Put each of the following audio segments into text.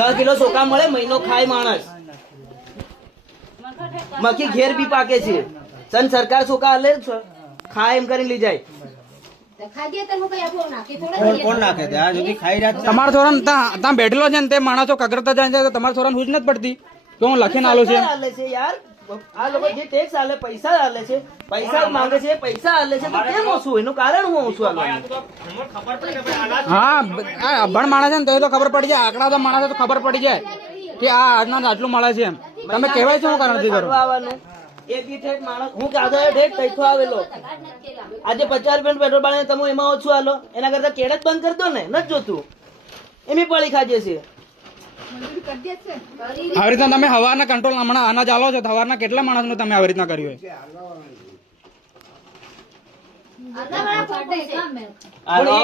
દસ કિલો ચોખા મળે મહિનો ખાય માણસ. મખી ઘેર બી પાકે છે. સન સરકાર ચોખા લે ખાય એમ કરીને લઈ જાય. જ. તમારા છોરા ત્યાં બેઠેલો છે ને તે માણસો કગરતા જાય છે તો તમારા છોરાને હુજ નથી પડતી કે હું લખીને આલો છે. છે યાર. આ લોકો જે ટેક્સ આલે પૈસા આલે છે પૈસા માંગે છે પૈસા આલે છે તો કેમ ઓછું? એનું કારણ હું ઓછું આલે હા આ અભણ માણસ છે ને તો એ તો ખબર પડી જાય. આંકડા તો માણસ તો ખબર પડી જાય કે આ આજના આટલું મળે છે એમ. તમે કહેવાય શું કારણથી કરો? કરવા એક ઠેઠ માણસ હું કાદો ઠેઠ તૈથો આવેલો. આજે પચાસ રૂપિયા પેટ્રોલ બાળે તમે એમાં ઓછું આલો. એના કરતા જ બંધ કરતો ને નથી જોતું. એમ પડી ખાજે છે. આવી રીતના તમે હવારના કંટ્રોલ હમણાં અનાજ આલો છો હવારના કેટલા માણસનું તમે આવી રીતના કર્યું હોય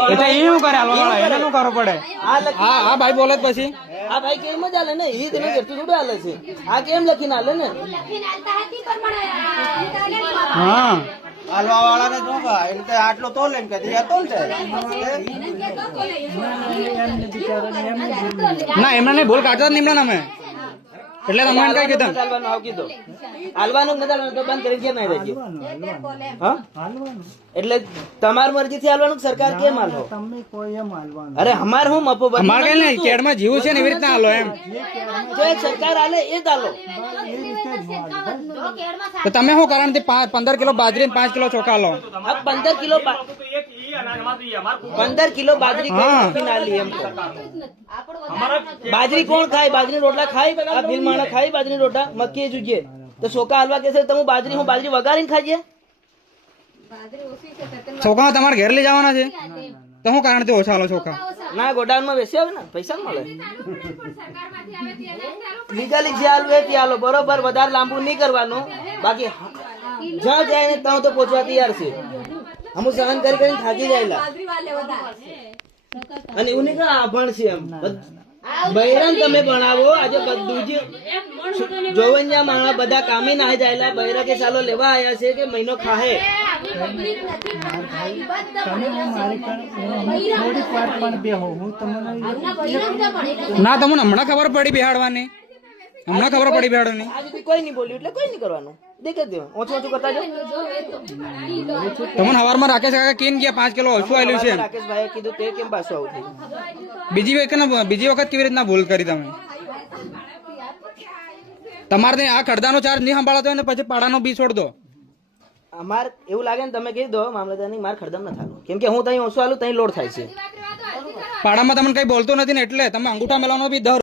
એટલે એ શું કરે હાલવા વાળા એને શું કરવું પડે હા હા ભાઈ બોલે જ પછી આ ભાઈ કેમ જ હાલે ને ઈ તેને ઘરથી થોડું હાલે છે આ કેમ લખીને હાલે ને હા હાલવા વાળાને શું કે એમ કે આટલો તોલ એમ કે તોલ છે ના એમને નહીં ભૂલ કાઢતા જ નહીં એમના નામે એટલે તમે કઈ કીધું હાલવાનું આવ કીધું. હાલવાનું નથી તો બંધ કરી કેમ આવી રાખી એટલે તમાર મરજી મરજીથી હાલવાનું સરકાર કેમ હાલો? અરે અમારે હું મફો બદલી અમાર કઈ નહીં કેડમાં જીવું છે ને એવી રીતના હાલો એમ. જો સરકાર હાલે એ જ હાલો. તો તમે શું કારણથી પાંચ પંદર કિલો બાજરી ને પાંચ કિલો ચોખા લો. આ પંદર કિલો બા- પંદર કિલો બાજરી. એમ બાજરી કોણ ખાય? બાજરી રોટલા ખાય? આ ભીલ ખાય બાજરી રોટલા? મક્કી જોઈએ તો સોકા હાલવા કે તમે બાજરી હું બાજરી વગાડીને ખાઈએ? છોકરા તમારે ઘેર લઈ જવાના છે? તો શું કારણથી ઓછા હાલો છોકરા ના ગોડાઉનમાં બેસી આવે ને? પૈસા મળે. લીગલી જે હાલવું એ ત્યાં હાલો. બરોબર વધારે લાંબુ નહીં કરવાનું. બાકી જ્યાં જાય ને ત્યાં તો પહોંચવા તૈયાર છે. અમુક સહન કરી કરીને થાકી જાયેલા અને એવું નહીં કે આ અભણ છે એમ. બૈરાન તમે ભણાવો આજે બધું જ જોવન્યા માણસ બધા કામે ના જાયેલા બૈરા કે ચાલો લેવા આયા છે કે મહિનો ખાહે? ના તમને હમણાં ખબર પડી બિહાડવાની? હમણાં ખબર પડી બિહાડવાની આજે કોઈ નહીં બોલ્યું એટલે કોઈ નહીં કરવાનું. દેખે દેવા ઓછું ઓછું કરતા જાઓ. તમને હવારમાં રાકેશ કાકા કેમ ગયા? પાંચ કિલો ઓછું આવેલું છે. રાકેશભાઈએ કીધું તે કેમ પાછું આવું થયું? બીજી વખત બીજી વખત કેવી રીતના ભૂલ કરી તમે? તમારે આ ખડદાનો ચાર્જ નહીં સંભાળતો ને પછી પાડાનો બી છોડ દો. અમાર એવું લાગે ને તમે કહી દો મામલતદારની માર ખડદમ ન થાલો કેમ કે હું ત્યાં ઓછું આલું ત્યાં લોડ થાય છે. પાડામાં તમને કઈ બોલતો નથી ને એટલે તમે અંગૂઠા મેલાનો બી દર